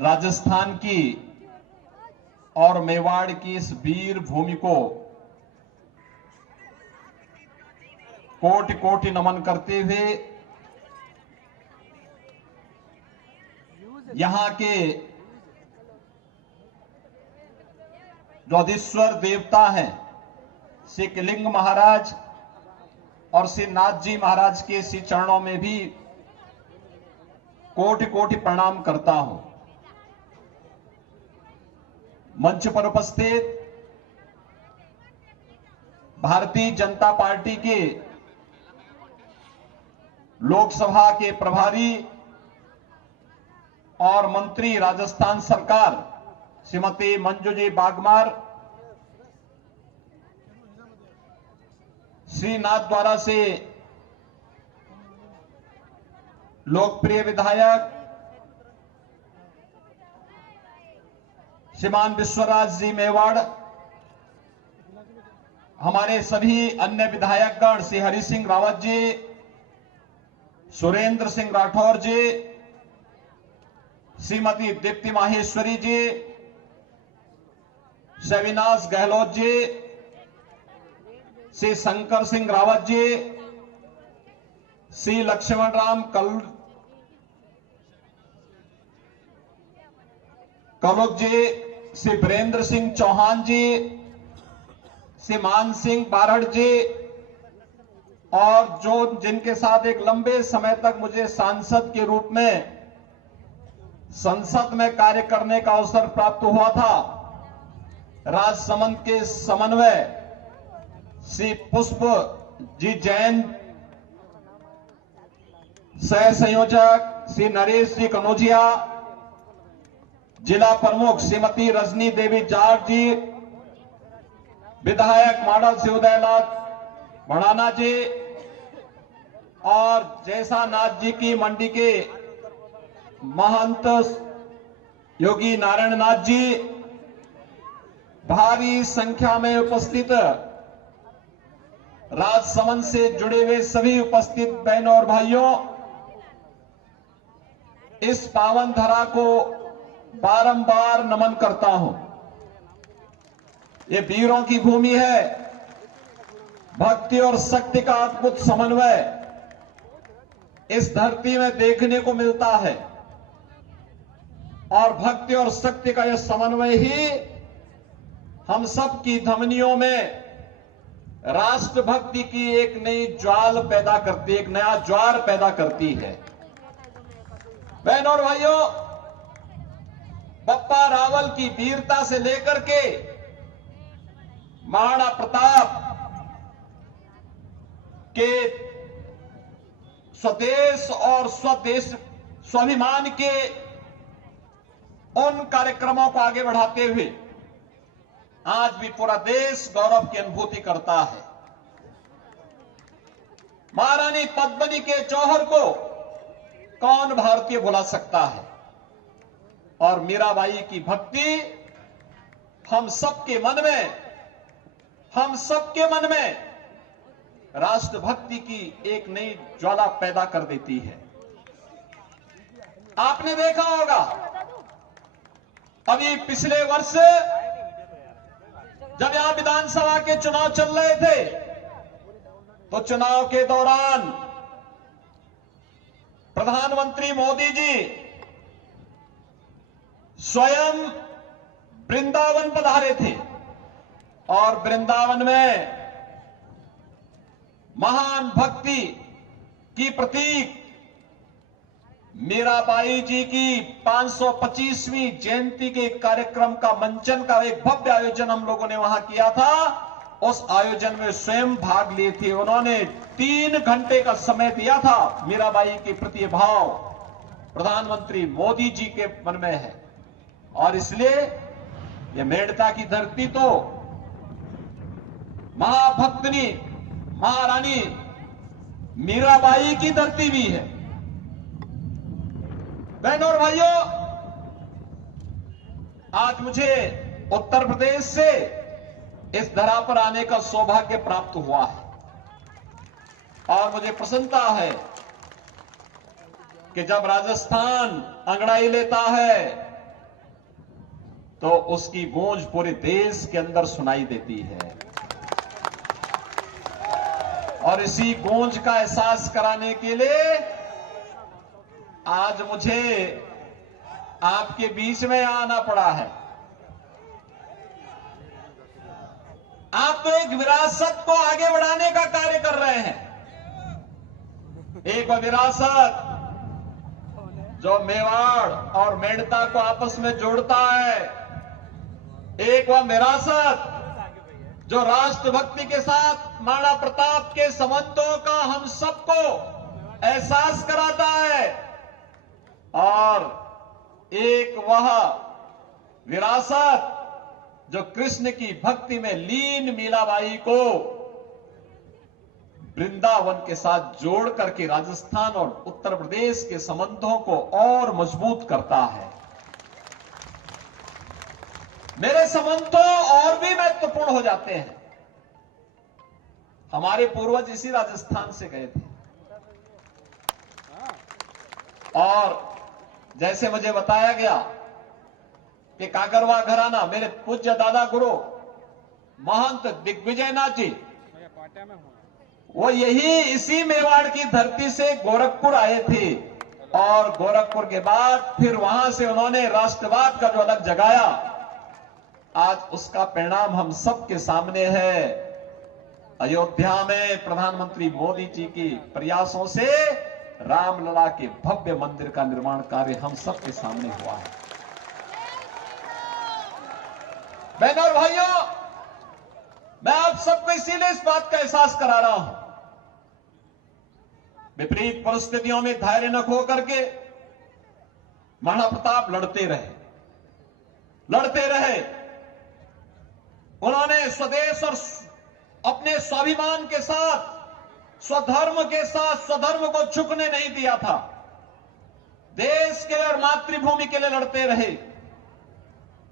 राजस्थान की और मेवाड़ की इस वीर भूमि को कोटि कोटि नमन करते हुए यहां के जो अधीश्वर देवता हैं श्री कलिंग महाराज और श्री नाथ जी महाराज के श्री चरणों में भी कोटि कोटि प्रणाम करता हूं। मंच पर उपस्थित भारतीय जनता पार्टी के लोकसभा के प्रभारी और मंत्री राजस्थान सरकार श्रीमती मंजू जी बागमार, श्री नाथद्वारा से लोकप्रिय विधायक श्रीमान विश्वराज जी मेवाड़, हमारे सभी अन्य विधायकगण श्री हरि सिंह रावत जी, सुरेंद्र सिंह राठौर जी, श्रीमती दीप्ति माहेश्वरी जी, श्री अविनाश गहलोत जी, श्री शंकर सिंह रावत जी, श्री लक्ष्मण राम कलुक जी, श्री वीरेंद्र सिंह चौहान जी, श्री मान सिंह बारड़ जी, और जो जिनके साथ एक लंबे समय तक मुझे सांसद के रूप में संसद में कार्य करने का अवसर प्राप्त हुआ था, राजसमंद के समन्वय श्री पुष्प जी जैन, सह संयोजक श्री नरेश जी कनौजिया, जिला प्रमुख श्रीमती रजनी देवी जाट जी, विधायक मॉडल से उदयलाल भड़ाना जी, और जैसा नाथ जी की मंडी के महंत योगी नारायण नाथ जी, भारी संख्या में उपस्थित राजसमंद से जुड़े हुए सभी उपस्थित बहनों और भाइयों, इस पावन धरा को बारंबार नमन करता हूं। ये वीरों की भूमि है, भक्ति और शक्ति का अद्भुत समन्वय इस धरती में देखने को मिलता है, और भक्ति और शक्ति का यह समन्वय ही हम सब की धमनियों में राष्ट्रभक्ति की एक नई ज्वाल पैदा करती है, एक नया ज्वार पैदा करती है। बहनों और भाइयों, बप्पा रावल की वीरता से लेकर के महाराणा प्रताप के स्वदेश और स्वाभिमान के उन कार्यक्रमों को आगे बढ़ाते हुए आज भी पूरा देश गौरव की अनुभूति करता है। महारानी पद्मिनी के जौहर को कौन भारतीय भुला सकता है, और मीराबाई की भक्ति हम सबके मन में राष्ट्रभक्ति की एक नई ज्वाला पैदा कर देती है। आपने देखा होगा अभी पिछले वर्ष जब यहां विधानसभा के चुनाव चल रहे थे, तो चुनाव के दौरान प्रधानमंत्री मोदी जी स्वयं वृंदावन पधारे थे, और वृंदावन में महान भक्ति की प्रतीक मीराबाई जी की 525वीं जयंती के कार्यक्रम का मंचन का एक भव्य आयोजन हम लोगों ने वहां किया था। उस आयोजन में स्वयं भाग लिए थे। उन्होंने 3 घंटे का समय दिया था। मीराबाई के प्रति भाव प्रधानमंत्री मोदी जी के मन में है, और इसलिए यह मेड़ता की धरती तो महाभक्तनी महारानी मीराबाई की धरती भी है। बहनों और भाइयों, आज मुझे उत्तर प्रदेश से इस धरा पर आने का सौभाग्य प्राप्त हुआ है, और मुझे प्रसन्नता है कि जब राजस्थान अंगड़ाई लेता है तो उसकी गूंज पूरे देश के अंदर सुनाई देती है। और इसी गूंज का एहसास कराने के लिए आज मुझे आपके बीच में आना पड़ा है। आप तो एक विरासत को आगे बढ़ाने का कार्य कर रहे हैं। एक विरासत जो मेवाड़ और मेड़ता को आपस में जोड़ता है। एक वह विरासत जो राष्ट्रभक्ति के साथ महाराणा प्रताप के संबंधों का हम सबको एहसास कराता है। और एक वह विरासत जो कृष्ण की भक्ति में लीन मीराबाई को वृंदावन के साथ जोड़ करके राजस्थान और उत्तर प्रदेश के संबंधों को और मजबूत करता है। मेरे संबंध तो और भी महत्वपूर्ण हो जाते हैं। हमारे पूर्वज इसी राजस्थान से गए थे और जैसे मुझे बताया गया कि कागरवा घराना मेरे पूज्य दादा गुरु महंत दिग्विजयनाथ जी वो यही इसी मेवाड़ की धरती से गोरखपुर आए थे और गोरखपुर के बाद फिर वहां से उन्होंने राष्ट्रवाद का जो अलग जगाया, आज उसका परिणाम हम सबके सामने है। अयोध्या में प्रधानमंत्री मोदी जी के प्रयासों से रामलला के भव्य मंदिर का निर्माण कार्य हम सबके सामने हुआ है। बहनों और भाइयों, मैं आप सबको इसीलिए इस बात का एहसास करा रहा हूं। विपरीत परिस्थितियों में धैर्य न खो करके महाराणा प्रताप लड़ते रहे। उन्होंने स्वदेश और अपने स्वाभिमान के साथ, स्वधर्म के साथ स्वधर्म को झुकने नहीं दिया था। देश के और मातृभूमि के लिए लड़ते रहे।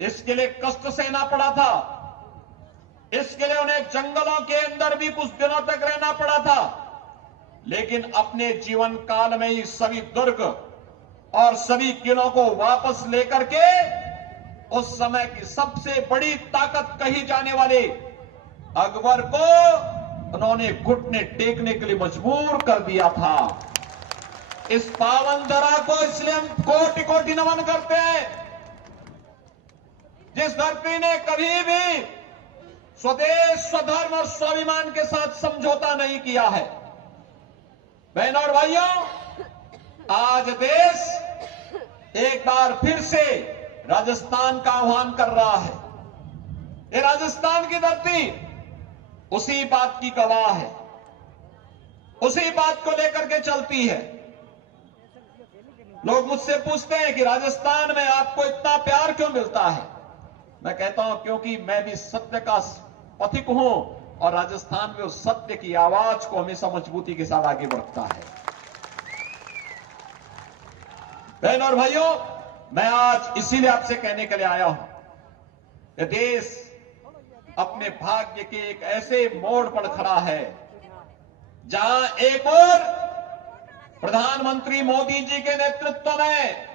इसके लिए कष्ट सहना पड़ा था। इसके लिए उन्हें जंगलों के अंदर भी कुछ दिनों तक रहना पड़ा था। लेकिन अपने जीवन काल में ही सभी दुर्ग और सभी किलों को वापस लेकर के उस समय की सबसे बड़ी ताकत कही जाने वाले अकबर को उन्होंने घुटने टेकने के लिए मजबूर कर दिया था। इस पावन धरा को इसलिए हम कोटि कोटि नमन करते हैं, जिस धरती ने कभी भी स्वदेश, स्वधर्म और स्वाभिमान के साथ समझौता नहीं किया है। बहनों और भाइयों, आज देश एक बार फिर से राजस्थान का आह्वान कर रहा है। ये राजस्थान की धरती उसी बात की गवाह है, उसी बात को लेकर के चलती है। लोग मुझसे पूछते हैं कि राजस्थान में आपको इतना प्यार क्यों मिलता है। मैं कहता हूं क्योंकि मैं भी सत्य का पथिक हूं और राजस्थान में उस सत्य की आवाज को हमेशा मजबूती के साथ आगे बढ़ता है। बहनों और भाइयों, मैं आज इसीलिए आपसे कहने के लिए आया हूं कि देश अपने भाग्य के एक ऐसे मोड़ पर खड़ा है जहां एक और प्रधानमंत्री मोदी जी के नेतृत्व में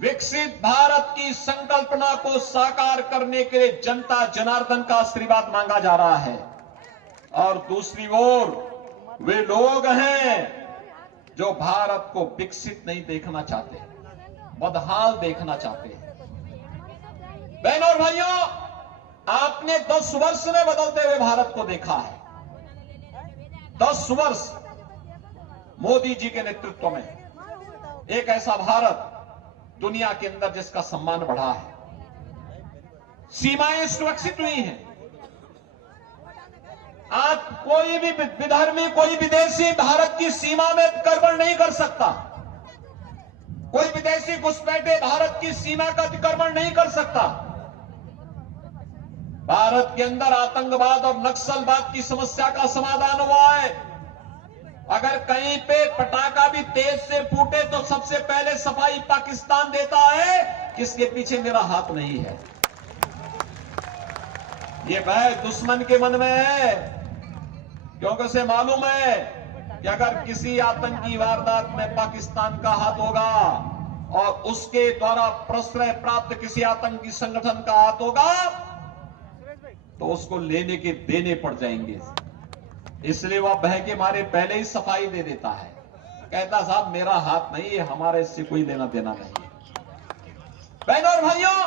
विकसित भारत की संकल्पना को साकार करने के लिए जनता जनार्दन का आशीर्वाद मांगा जा रहा है। और दूसरी ओर वे लोग हैं जो भारत को विकसित नहीं देखना चाहते, बदहाल देखना चाहते हैं। बहनों और भाइयों, आपने 10 वर्ष में बदलते हुए भारत को देखा है। 10 वर्ष मोदी जी के नेतृत्व में एक ऐसा भारत दुनिया के अंदर जिसका सम्मान बढ़ा है, सीमाएं सुरक्षित हुई हैं। आज कोई भी विधर्मी, कोई विदेशी भारत की सीमा में अतिक्रमण नहीं कर सकता। कोई विदेशी घुसपैठे भारत की सीमा का अतिक्रमण नहीं कर सकता। भारत के अंदर आतंकवाद और नक्सलवाद की समस्या का समाधान हुआ है। अगर कहीं पे पटाखा भी तेज से फूटे तो सबसे पहले सफाई पाकिस्तान देता है कि इसके पीछे मेरा हाथ नहीं है। ये भय दुश्मन के मन में है, क्योंकि उसे मालूम है कि अगर किसी आतंकी वारदात में पाकिस्तान का हाथ होगा और उसके द्वारा प्रश्रय प्राप्त किसी आतंकी संगठन का हाथ होगा तो उसको लेने के देने पड़ जाएंगे। इसलिए वह बह के मारे पहले ही सफाई दे देता है, कहता साहब मेरा हाथ नहीं है, हमारे इससे कोई लेना देना नहीं है। बहनों और भाइयों,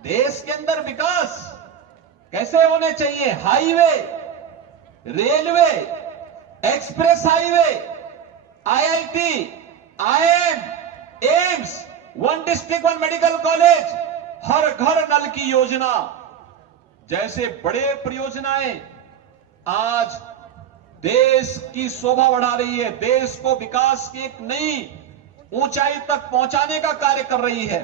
देश के अंदर विकास कैसे होने चाहिए? Highway, railway, express highway, IIT, IIM, AIIMS, one district one medical college, हर घर नल की योजना जैसे बड़े परियोजनाएं आज देश की शोभा बढ़ा रही है, देश को विकास की एक नई ऊंचाई तक पहुंचाने का कार्य कर रही है।